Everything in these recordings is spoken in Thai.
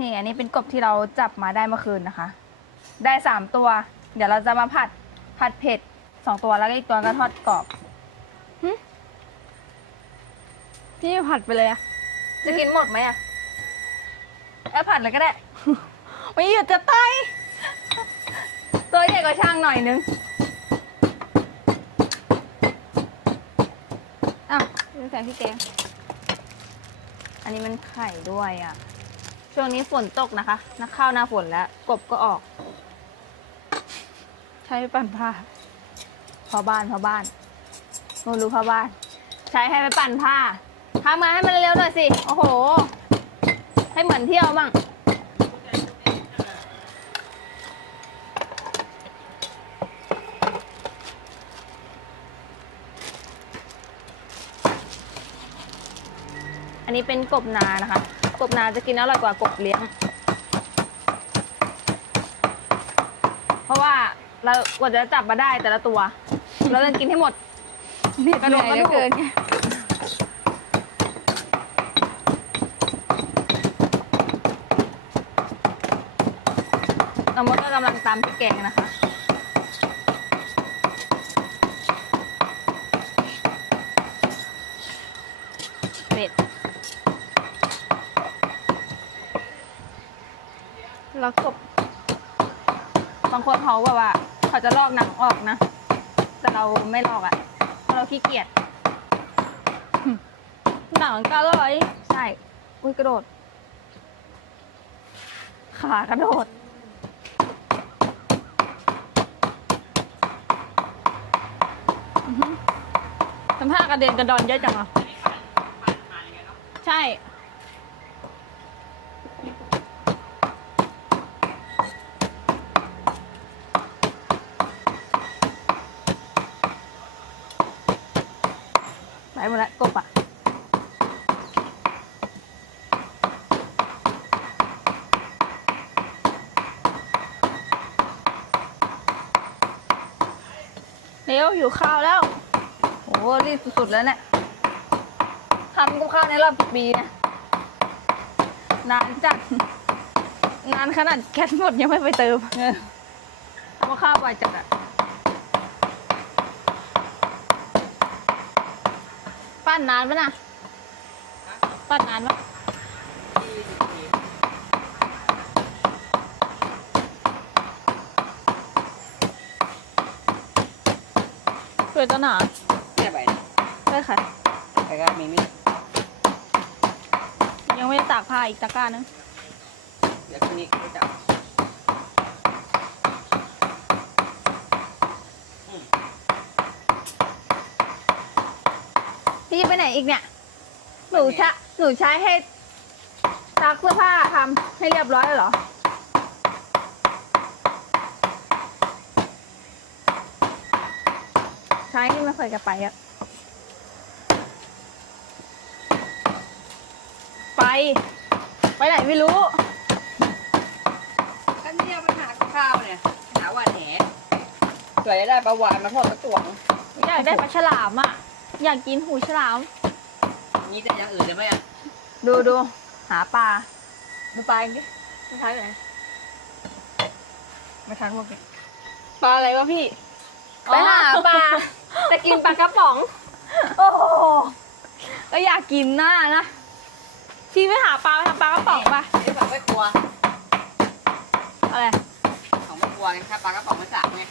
นี่อันนี้เป็นกบที่เราจับมาได้เมื่อคืนนะคะ ได้สามตัว เดี๋ยวเราจะมาผัดผัดเผ็ดสองตัวแล้วก็อีกตัวก็ทอดกรอบพี่ผัดไปเลยอะจะกินหมดไหมอะเออผัดเลยก็ได้ ไม่หยุดจะตายตัวใหญ่กว่าช่างหน่อยนึงอ้าวนี่ใส่พี่แกงอันนี้มันไข่ด้วยอะ ช่วงนี้ฝนตกนะคะ นักข้าวหน้าฝนแล้ว กบก็ออก ใช้ปั่นผ้าพอบ้านพอบ้านโนรู้พอบ้าน ใช้ให้ไปปั่นผ้าทำมาให้มันเร็วหน่อยสิ โอ้โห ให้เหมือนเที่ยวมั่งอันนี้เป็นกบนานะคะ กบนาจะกินอร่อยกว่ากบเลี้ยง เพราะว่าเรากว่าจะจับมาได้แต่ละตัว เราต้องกินให้หมดกระโดดเหนื่อยกระโดดเหลือเกินไงน้องมดก็กำลังตามพี่แกงนะคะ เป็ด แล้วกบบางคนเขาแบบว่า เขาจะลอกหนังออกนะ แต่เราไม่ลอกอะ่ะเพราะเราขี้เกียจหนังก็อร่อย ใช่ อุ้ยกระโดด ขากระโดดทำผ้ากระเด็นกระดอนเยอะจังอะใช่ หมดแล้วกบอะเร็วอยู่ข้าวแล้วโอ้รีบสุดๆแล้วเนี่ยทำกับข้าวในรอบกี่ปีเนี่ยนานจัดงานขนาดแก๊สหมดยังไม่ไปเติมเออทำกับข้าวบ่อยจัดอะ ปั้นนานปะน่ะ ปั้นนานปะเปิดต้นหนาแค่ใบได้ค่ะแต่ก็มีมีดยังไม่ได้ตากผ้าอีกตะกร้านึงเดี๋ยวพรุ่งนี้ก็จะ พี่ไปไหนอีกเนี่ย หนูชะหนูใช้ให้ซักเสื้อผ้าทำให้เรียบร้อยแล้วเหรอ ใช้ที่ไม่เคยจะไปอะไป ไปไหนไม่รู้ก็เนี่ยปัญหากับข้าวเนี่ยหาหวานแหเผื่อจะได้ปลาหวานมาทอดกระตวงอยากได้ปลาฉลามอะ อยากกินหูฉลาม มีแต่อย่างอื่นได้ไหมอะดูดูหาปลาดูปลาดิไม่ทันไหนไม่ทันพวกนี้ปลาอะไรวะพี่ ไปหาปลา จะกินปลากระป๋อง โอ้โหก็อยากกินหน้านะ พี่ไปหาปลาทำปลากระป๋องปะนี่ของไม่ครัวอะไร ของไม่ครัวไงถ้าปลากระป๋องมาจากไง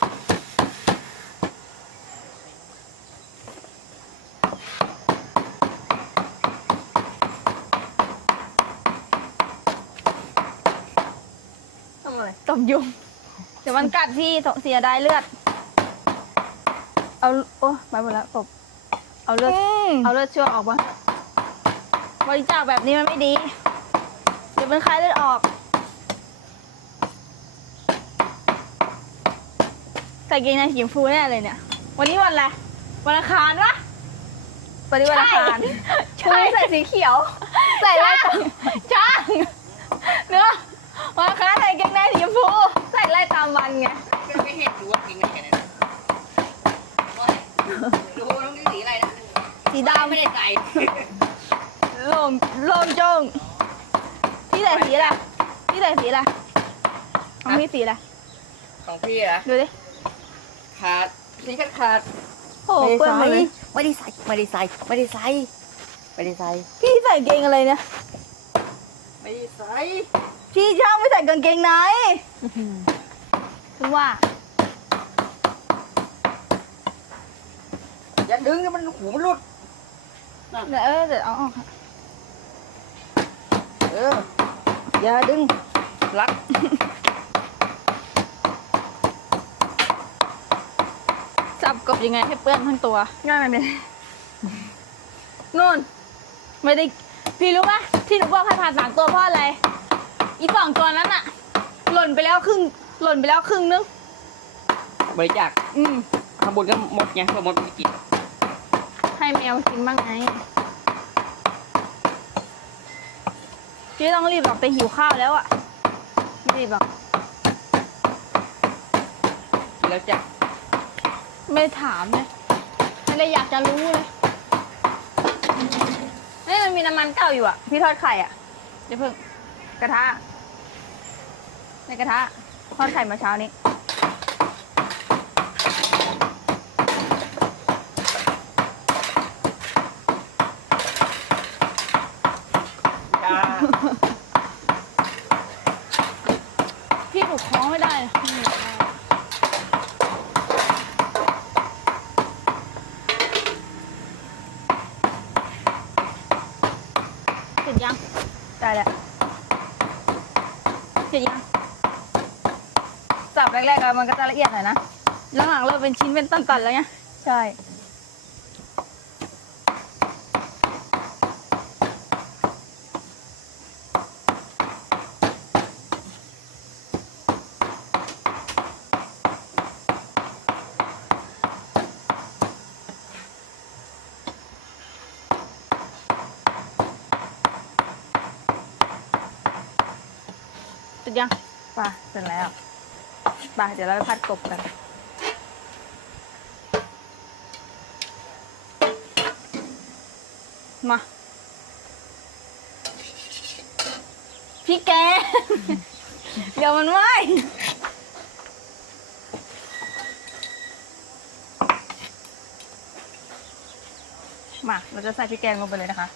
ทำอะไรตบยุง เดี๋ยวมันกัดพี่เสียได้เลือด เอาโอ้ไปหมดแล้วกบเอาเลือด เอาเลือดเชื่อออกบ้างบริจาคแบบนี้มันไม่ดี เดี๋ยวเป็นไข้เลือดออก ใส่เกงในสีชมพูแน่เลยเนี่ย วันนี้วันอะไร วันอังคารวะปฏิวัติการใช่ใส่สีเขียว ใส่ไล่ตามช่างเนื้อ วันอังคารใส่เกงในสีชมพูใส่ไล่ตามวันไงไม่เห็นดูว่ากินไงกันเนี่ยดูต้องสีอะไรนะสีดไม่ได้ใส่โลมโลมจงำพี่ใส่สีอะไรพี่ใส่สีอะไรของพี่สีอะไรของพี่อะดูดิขาดสีขาดขาดโอ้โหเปื้อนหมดเลยไม่ได้ใส่ไม่ได้ใส่ไม่ได้ใส่ไม่ได้ใส่พี่ใส่เกงอะไรเนี่ยไม่ได้ใส่ พี่ช่างไม่ใส่กางเกงในถึงว่า อย่าดึงนะมันหูมันหลุด เดี๋ยวเออเดี๋ยวเอาออกค่ะเออ อย่าดึงรัด จับกบยังไงให้เปื้อนทั้งตัวง่ายไหมเนี่ยนู่น ไม่ได้ พี่รู้ปะที่หนูบอกให้ผ่านสามตัวเพราะอะไร อีสองตัวนั้นอะหล่นไปแล้วครึ่ง หล่นไปแล้วครึ่งนึง บริจาคอืมข้างบนก็หมดไงเพราะหมดไปกินให้แมวกินบ้างไงพี่ต้องรีบหรอกแต่หิวข้าวแล้วอะไม่รีบหรอก กินแล้วจ้ะไม่ถามเลยไม่ได้อยากจะรู้เลยนี่มันมีน้ำมันเก่าอยู่อะพี่ทอดไข่อะเดี๋ยวเพิ่งกระทะ ในกระทะทอดไข่มาเช้านี้ จ้า พี่ถูกคล้องไม่ได้เลยไม่ได้เสร็จยัง ได้แล้วเสร็จยังสับแรกๆ อะมันก็จะละเอียดหน่อยนะหลังๆเริ่มเป็นชิ้นเป็นตันๆแล้วไงใช่เสร็จยังป่ะเสร็จแล้ว ป่ะเดี๋ยวเราไปผัดกบกัน มาพี่แก เดี๋ยวมันไหมมา เราจะใส่พริกแกงลงไปเลยนะคะ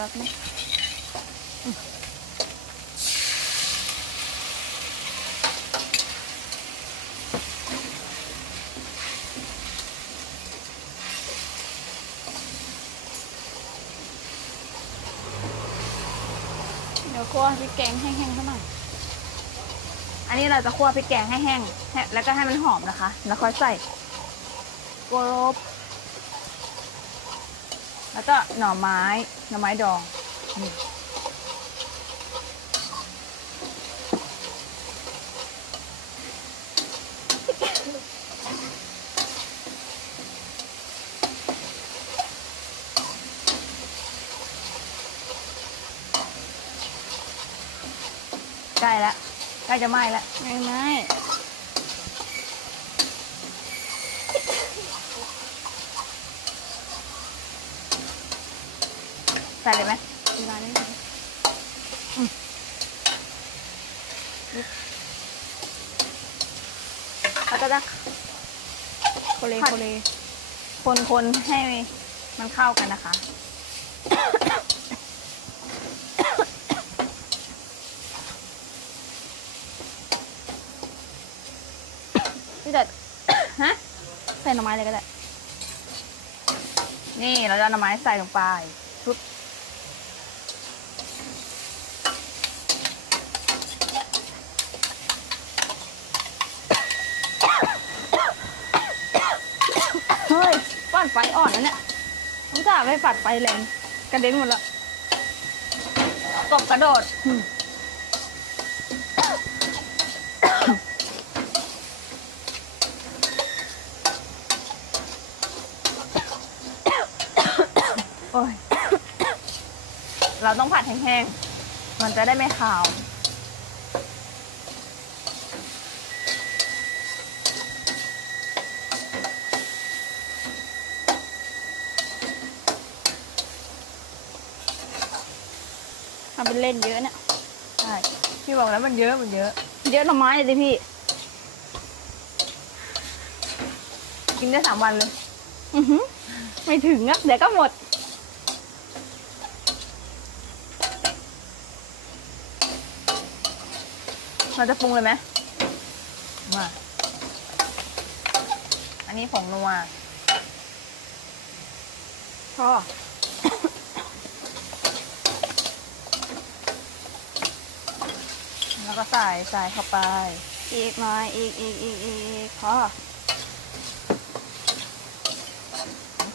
เปิดแบบนี้เดี๋ยวคั่วพริกแกงให้แห้งๆสักหน่อันนี้เราจะคั่วพริกแกงให้แห้ง แล้วก็ให้มันหอมนะคะ แล้วค่อยใส่กรบ แล้วก็หน่อไม้หน่อไม้ดองนี่ใกล้แล้วใกล้จะไหม้แล้วไม่ไหม้ ส่เลยไหมเวลาได้ไหมแล้วก็จะโคเลผัดโคเลคนๆให้มันเข้ากันนะคะ พี่เด็ดฮะ ใส่หน่อไม้เลยก็ได้ นี่เราจะเอาหน่อไม้ใส่ลงไปชุบ ไฟอ่อนนะเนี่ยต้องจ่าไปฝัดไฟแรงกระเด็นหมดละกบกระโดดโอ้ย เราต้องผัดแห้งๆ มันจะได้ไม่ขาว ทำเป็นเล่นเยอะเนี่ยใช่พี่บอกแล้วมันเยอะมันเยอะ เยอะหน่อไม้เลยสิพี่ กินได้สามวันเลยอือหือไม่ถึงอะเดี๋ยวก็หมด เราจะปรุงเลยไหมมาอันนี้ผงนัวพอ แล้วก็ใส่ใส่เข้าไป อีกหน่อยอีกอีกอีกอีกพอ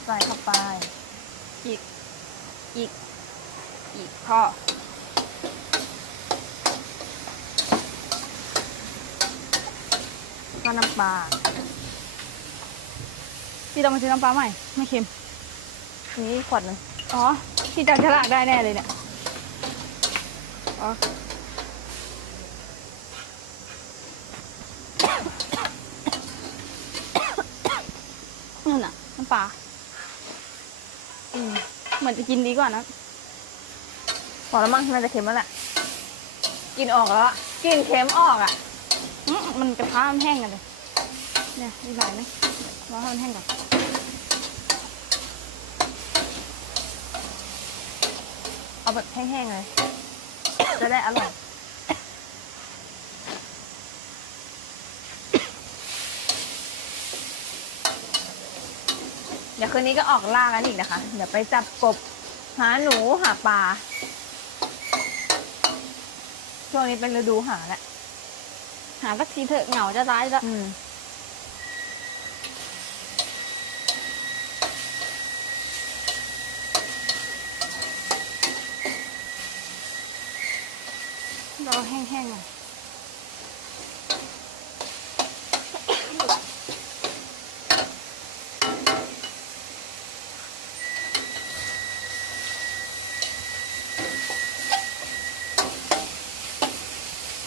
ใส่เข้าไป อีกอีกอีกพอก็น้ำปลาพี่ต้องมาซื้อน้ำปลาใหม่ไม่เค็มนี่ขวดหนึงอ๋อพี่จำฉลากได้แน่เลยเนี่ยอ๋อ นั่นน่ะ น้ำปลา อืม เหมือนจะกินดีกว่านะพอแล้วมั้งน่าจะเค็มแล้วแหละกลินออกแล้วอะกลินเค็มออกอะอืมมันกระทะมันแห้งกันเลยเนี่ยมีหลายไหมรอให้มันแห้งก่อนเอาแบบแห้งๆเลยจะได้อร่อย เดี๋ยวคืนนี้ก็ออกล่ากันอีกนะคะ เดี๋ยวไปจับกบหาหนูหาปลา ช่วงนี้เป็นฤดูหาแหละ หาสักทีเถอะเหงาจะตายแล้วอืมรอแห้งๆหน่อย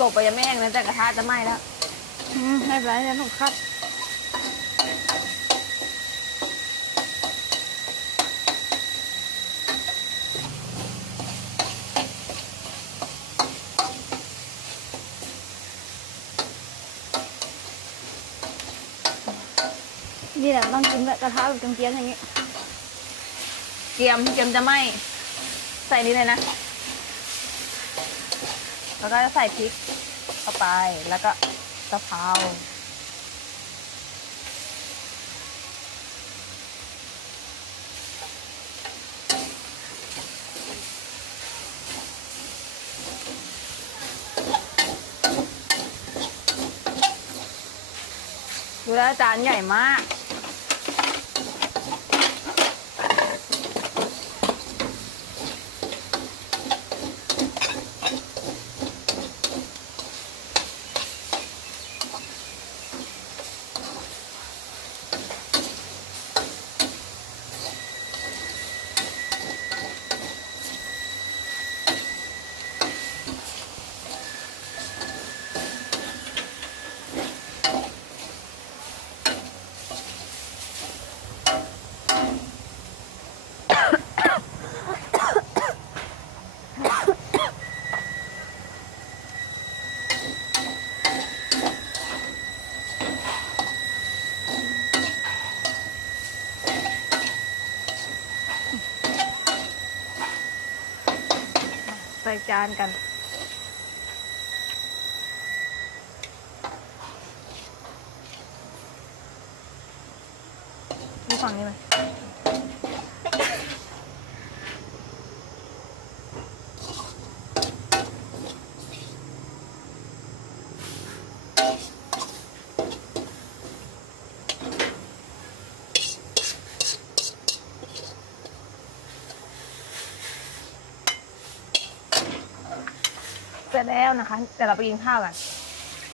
กบไปยังไม่แห้งนะแต่กระทะจะไหม้แล้วอืมไม่เป็นไรเดี๋ยวหนูคัดนี่แหละต้องกินแบบกระทะแบบเกรียมๆอย่างนี้ เกียมเกียมจะไหม้ใส่นี้เลยนะ แล้วก็จะใส่พริกเข้าไป แล้วก็กะเพราดูแล้วจานใหญ่มากานกัน ดูฝั่งนี้ไหม แล้วนะคะ เดี๋ยวเราไปกินข้าวกัน